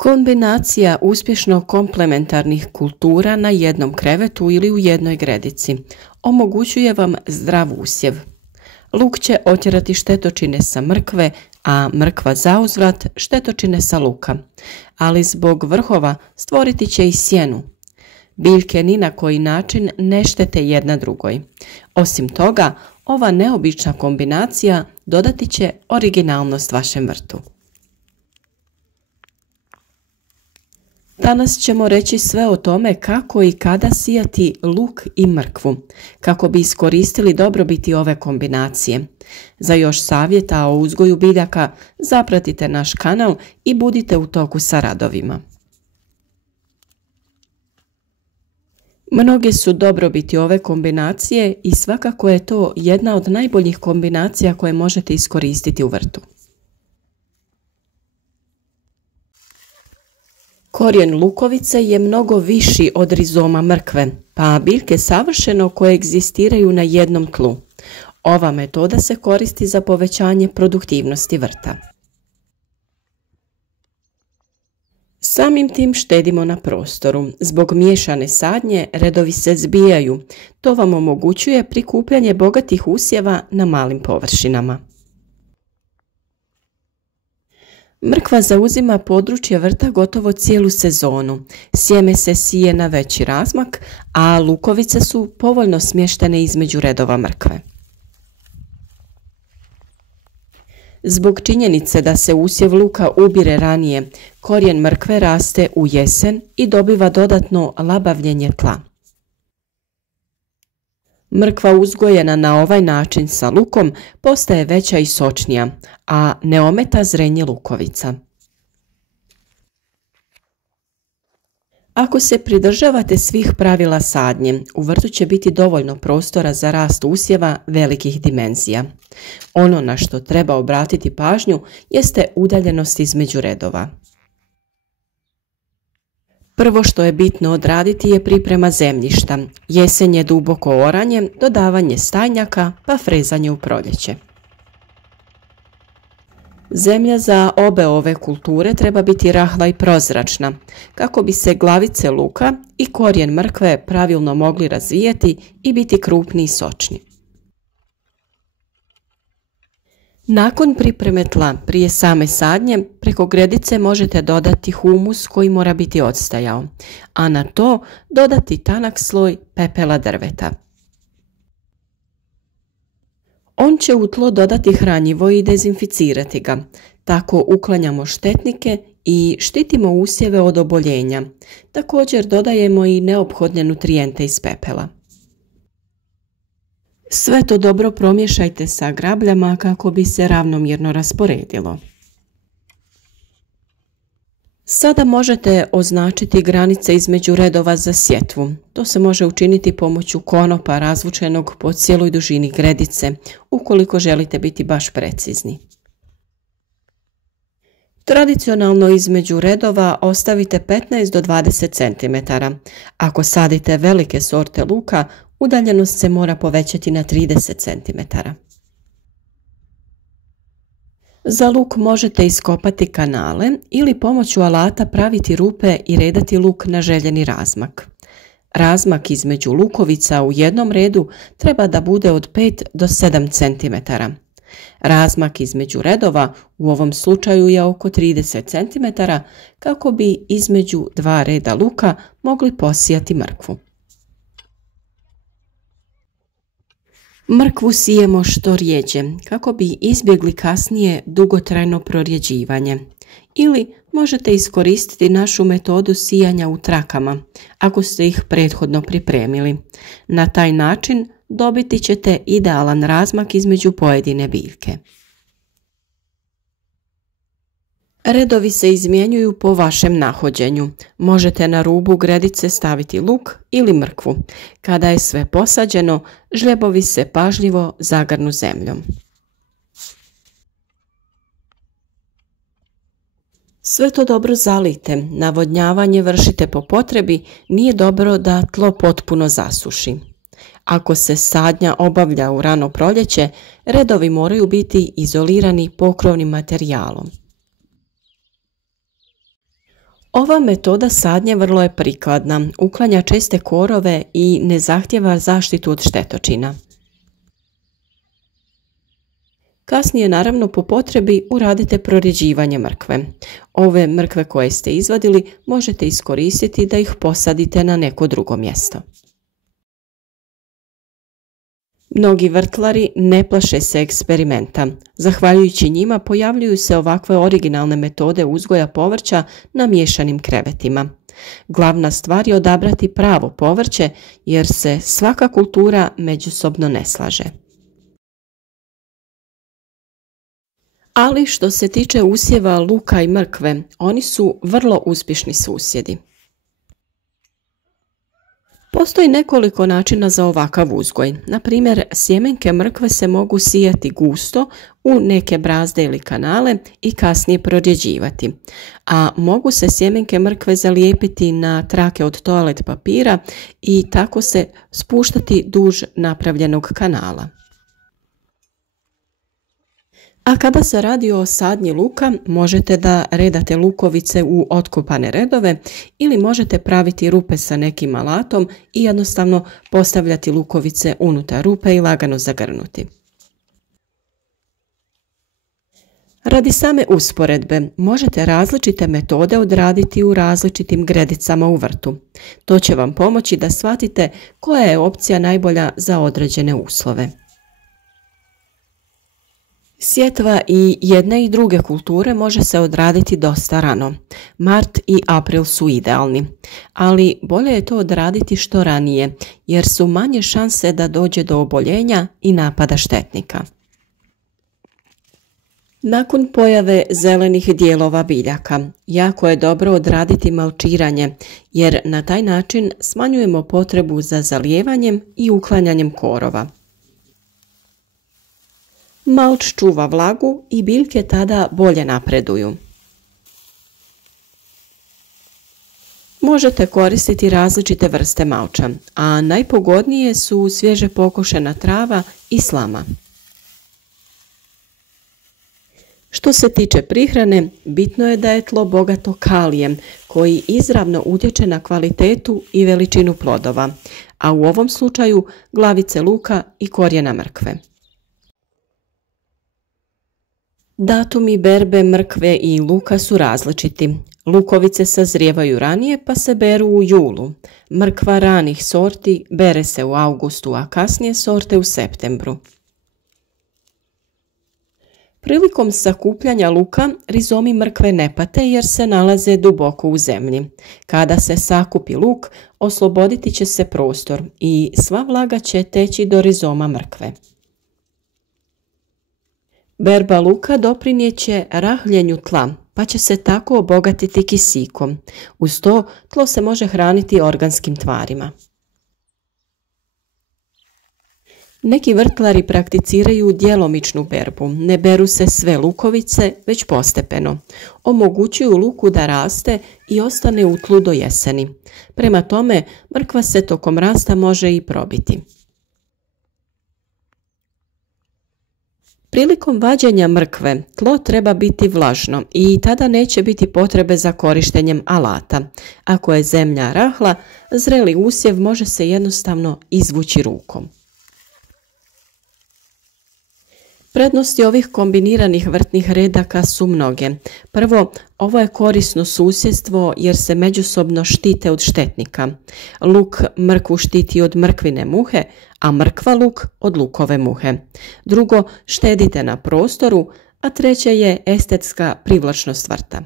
Kombinacija uspješno komplementarnih kultura na jednom krevetu ili u jednoj gredici omogućuje vam zdrav usjev. Luk će otjerati štetočine sa mrkve, a mrkva zauzvrat štetočine sa luka, ali zbog vrhova stvoriti će i sjenu. Biljke ni na koji način ne štete jedna drugoj. Osim toga, ova neobična kombinacija dodati će originalnost vašem vrtu. Danas ćemo reći sve o tome kako i kada sijati luk i mrkvu, kako bi iskoristili dobrobiti ove kombinacije. Za još savjeta o uzgoju biljaka zapratite naš kanal i budite u toku sa radovima. Mnoge su dobrobiti ove kombinacije i svakako je to jedna od najboljih kombinacija koje možete iskoristiti u vrtu. Korijen lukovice je mnogo viši od rizoma mrkve, pa biljke savršeno koegzistiraju na jednom tlu. Ova metoda se koristi za povećanje produktivnosti vrta. Samim tim štedimo na prostoru. Zbog miješane sadnje redovi se zbijaju. To vam omogućuje prikupljanje bogatih usjeva na malim površinama. Mrkva zauzima područje vrta gotovo cijelu sezonu. Sjeme se sije na veći razmak, a lukovice su povoljno smještene između redova mrkve. Zbog činjenice da se usjev luka ubire ranije, korijen mrkve raste u jesen i dobiva dodatno labavljenje tla. Mrkva uzgojena na ovaj način sa lukom postaje veća i sočnija, a ne ometa zrenje lukovica. Ako se pridržavate svih pravila sadnje, u vrtu će biti dovoljno prostora za rast usjeva velikih dimenzija. Ono na što treba obratiti pažnju jeste udaljenost između redova. Prvo što je bitno odraditi je priprema zemljišta, jesenje duboko oranje, dodavanje stajnjaka pa frezanje u proljeće. Zemlja za obe ove kulture treba biti rahla i prozračna, kako bi se glavice luka i korijen mrkve pravilno mogli razvijati i biti krupni i sočni. Nakon pripreme tla prije same sadnje, preko gredice možete dodati humus koji mora biti odstajao, a na to dodati tanak sloj pepela drveta. On će u tlo dodati hranjivo i dezinficirati ga, tako uklanjamo štetnike i štitimo usjeve od oboljenja. Također dodajemo i neophodne nutrijente iz pepela. Sve to dobro promiješajte sa grabljama kako bi se ravnomjerno rasporedilo. Sada možete označiti granice između redova za sjetvu. To se može učiniti pomoću konopa razvučenog po cijeloj dužini gredice, ukoliko želite biti baš precizni. Tradicionalno između redova ostavite 15 do 20 cm. Ako sadite velike sorte luka, udaljenost se mora povećati na 30 cm. Za luk možete iskopati kanale ili pomoću alata praviti rupe i redati luk na željeni razmak. Razmak između lukovica u jednom redu treba da bude od 5 do 7 cm. Razmak između redova u ovom slučaju je oko 30 cm kako bi između dva reda luka mogli posijati mrkvu. Mrkvu sijemo što rjeđe kako bi izbjegli kasnije dugotrajno prorjeđivanje. Ili možete iskoristiti našu metodu sijanja u trakama ako ste ih prethodno pripremili. Na taj način dobiti ćete idealan razmak između pojedine biljke. Redovi se izmjenjuju po vašem nahođenju. Možete na rubu gredice staviti luk ili mrkvu. Kada je sve posađeno, žljebovi se pažljivo zagrnu zemljom. Sve to dobro zalijte, navodnjavanje vršite po potrebi, nije dobro da tlo potpuno zasuši. Ako se sadnja obavlja u rano proljeće, redovi moraju biti izolirani pokrovnim materijalom. Ova metoda sadnje vrlo je prikladna, uklanja česte korove i ne zahtijeva zaštitu od štetočina. Kasnije, naravno, po potrebi uradite prorjeđivanje mrkve. Ove mrkve koje ste izvadili možete iskoristiti da ih posadite na neko drugo mjesto. Mnogi vrtlari ne plaše se eksperimenta. Zahvaljujući njima pojavljuju se ovakve originalne metode uzgoja povrća na miješanim krevetima. Glavna stvar je odabrati pravo povrće jer se svaka kultura međusobno ne slaže. Ali što se tiče usjeva luka i mrkve, oni su vrlo uspješni susjedi. Postoji nekoliko načina za ovakav uzgoj. Na primjer, sjemenke mrkve se mogu sijati gusto u neke brazde ili kanale i kasnije prorjeđivati. A mogu se sjemenke mrkve zalijepiti na trake od toalet papira i tako se spuštati duž napravljenog kanala. A kada se radi o sadnji luka, možete da redate lukovice u otkopane redove ili možete praviti rupe sa nekim alatom i jednostavno postavljati lukovice unutar rupe i lagano zagrnuti. Radi same usporedbe, možete različite metode odraditi u različitim gredicama u vrtu. To će vam pomoći da shvatite koja je opcija najbolja za određene uslove. Sjetva i jedne i druge kulture može se odraditi dosta rano. Mart i april su idealni, ali bolje je to odraditi što ranije jer su manje šanse da dođe do oboljenja i napada štetnika. Nakon pojave zelenih dijelova biljaka, jako je dobro odraditi malčiranje jer na taj način smanjujemo potrebu za zalijevanjem i uklanjanjem korova. Malč čuva vlagu i biljke tada bolje napreduju. Možete koristiti različite vrste malča, a najpogodnije su svježe pokošena trava i slama. Što se tiče prihrane, bitno je da je tlo bogato kalijem koji izravno utječe na kvalitetu i veličinu plodova, a u ovom slučaju glavice luka i korijena mrkve. Datumi berbe mrkve i luka su različiti. Lukovice sazrijevaju ranije pa se beru u julu. Mrkva ranih sorti bere se u augustu, a kasnije sorte u septembru. Prilikom sakupljanja luka rizomi mrkve ne pate jer se nalaze duboko u zemlji. Kada se sakupi luk, osloboditi će se prostor i sva vlaga će teći do rizoma mrkve. Berba luka doprinijet će rahljenju tla, pa će se tako obogatiti kisikom. Uz to tlo se može hraniti organskim tvarima. Neki vrtlari prakticiraju djelomičnu berbu, ne beru se sve lukovice, već postepeno. Omogućuju luku da raste i ostane u tlu do jeseni. Prema tome, mrkva se tokom rasta može i probiti. Prilikom vađenja mrkve tlo treba biti vlažno i tada neće biti potrebe za korištenjem alata. Ako je zemlja rahla, zreli usjev može se jednostavno izvući rukom. Prednosti ovih kombiniranih vrtnih redaka su mnoge. Prvo, ovo je korisno susjedstvo jer se međusobno štite od štetnika. Luk mrkvu štiti od mrkvine muhe, a mrkva luk od lukove muhe. Drugo, štedite na prostoru, a treće je estetska privlačnost vrta.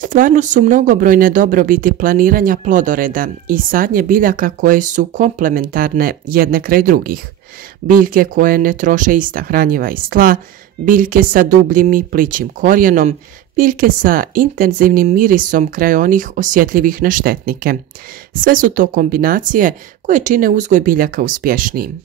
Stvarno su mnogobrojne dobrobiti planiranja plodoreda i sadnje biljaka koje su komplementarne jedne kraj drugih. Biljke koje ne troše ista hranjiva iz tla, biljke sa dubljim i plićim korijenom, biljke sa intenzivnim mirisom kraj onih osjetljivih na štetnike. Sve su to kombinacije koje čine uzgoj biljaka uspješnijim.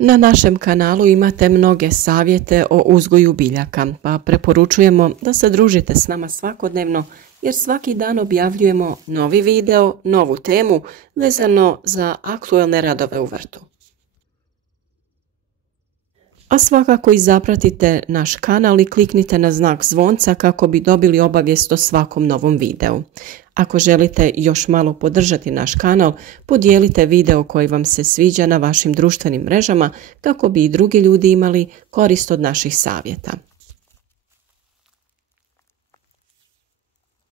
Na našem kanalu imate mnoge savjete o uzgoju biljaka, pa preporučujemo da se družite s nama svakodnevno jer svaki dan objavljujemo novi video, novu temu vezano za aktuelne radove u vrtu. A svakako i zapratite naš kanal i kliknite na znak zvonca kako bi dobili obavijest o svakom novom videu. Ako želite još malo podržati naš kanal, podijelite video koji vam se sviđa na vašim društvenim mrežama kako bi i drugi ljudi imali korist od naših savjeta.